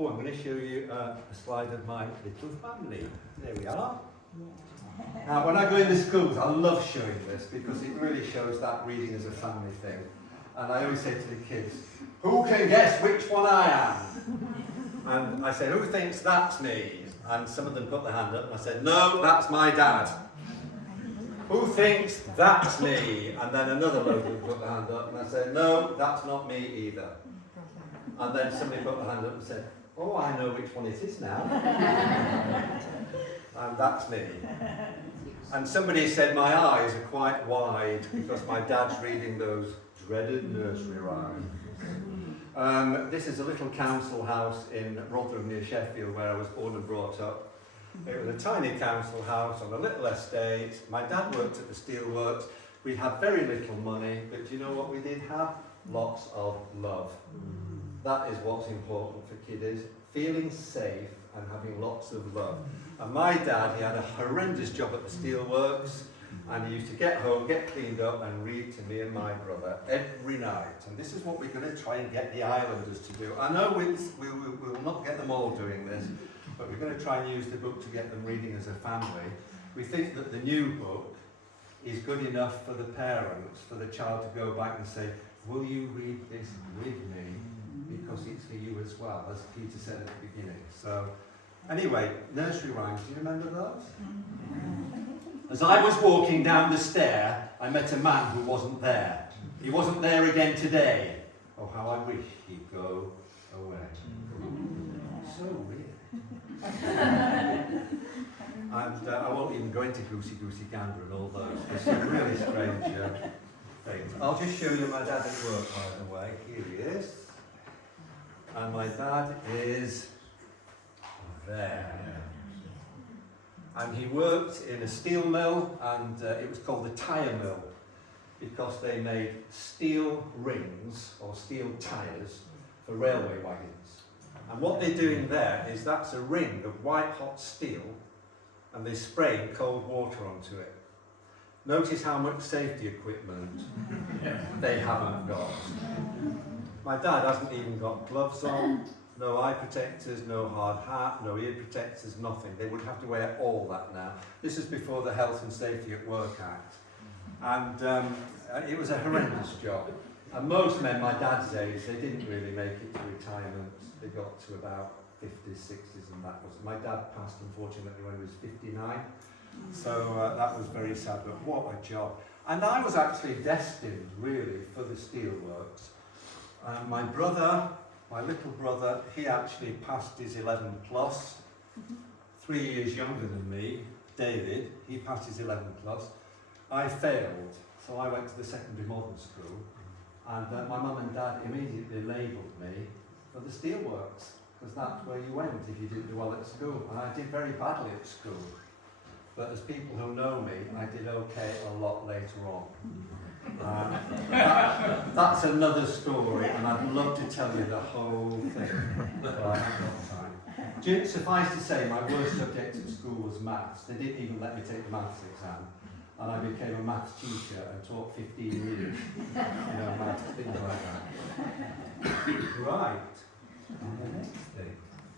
Oh, I'm going to show you a slide of my little family. There we are. Now, when I go into schools, I love showing this because it really shows that reading as a family thing. And I always say to the kids, who can guess which one I am? And I say, who thinks that's me? And some of them put their hand up, and I said, no, that's my dad. Who thinks that's me? And then another load would put their hand up, and I said, no, that's not me either. And then somebody put their hand up and said, oh, I know which one it is now. And that's me. And somebody said my eyes are quite wide because my dad's reading those dreaded nursery rhymes. This is a little council house in Rotherham near Sheffield where I was born and brought up. It was a tiny council house on a little estate. My dad worked at the steelworks. We had very little money, but do you know what we did have? Lots of love. That is what's important for kids, feeling safe and having lots of love. And my dad, he had a horrendous job at the steelworks, and he used to get home, get cleaned up and read to me and my brother every night. And this is what we're going to try and get the Islanders to do. I know we will not get them all doing this, but we're going to try and use the book to get them reading as a family. We think that the new book is good enough for the parents, for the child to go back and say, will you read this with me? Because it's for you as well, as Peter said at the beginning. So, anyway, nursery rhymes, do you remember those? As I was walking down the stair, I met a man who wasn't there. He wasn't there again today. Oh, how I wish he'd go away. So weird. And I won't even go into Goosey Goosey Gander and all those. There's some really strange things. I'll just show you my dad at work, by the way. Here he is. And my dad is there. And he worked in a steel mill, and it was called the tyre mill because they made steel rings or steel tyres for railway wagons. And what they're doing there is that's a ring of white hot steel, and they spray cold water onto it. Notice how much safety equipment they haven't got. My dad hasn't even got gloves on, no eye protectors, no hard hat, no ear protectors, nothing. They would have to wear all that now. This is before the Health and Safety at Work Act. And it was a horrendous job. And most men my dad's age, they didn't really make it to retirement. They got to about 50s, 60s, and that was it. My dad passed, unfortunately, when he was 59. So that was very sad, but what a job. And I was actually destined, really, for the steelworks. My brother, my little brother, he actually passed his 11 plus, 3 years younger than me, David, he passed his 11 plus. I failed, so I went to the secondary modern school, and my mum and dad immediately labelled me for the steelworks, because that's where you went if you didn't do well at school. And I did very badly at school, but as people who know me, I did okay a lot later on. That's another story, and I'd love to tell you the whole thing, but I haven't got time. Suffice to say, my worst subject at school was maths. They didn't even let me take the maths exam, and I became a maths teacher and taught 15 years, maths, things like that. Right, on the next thing.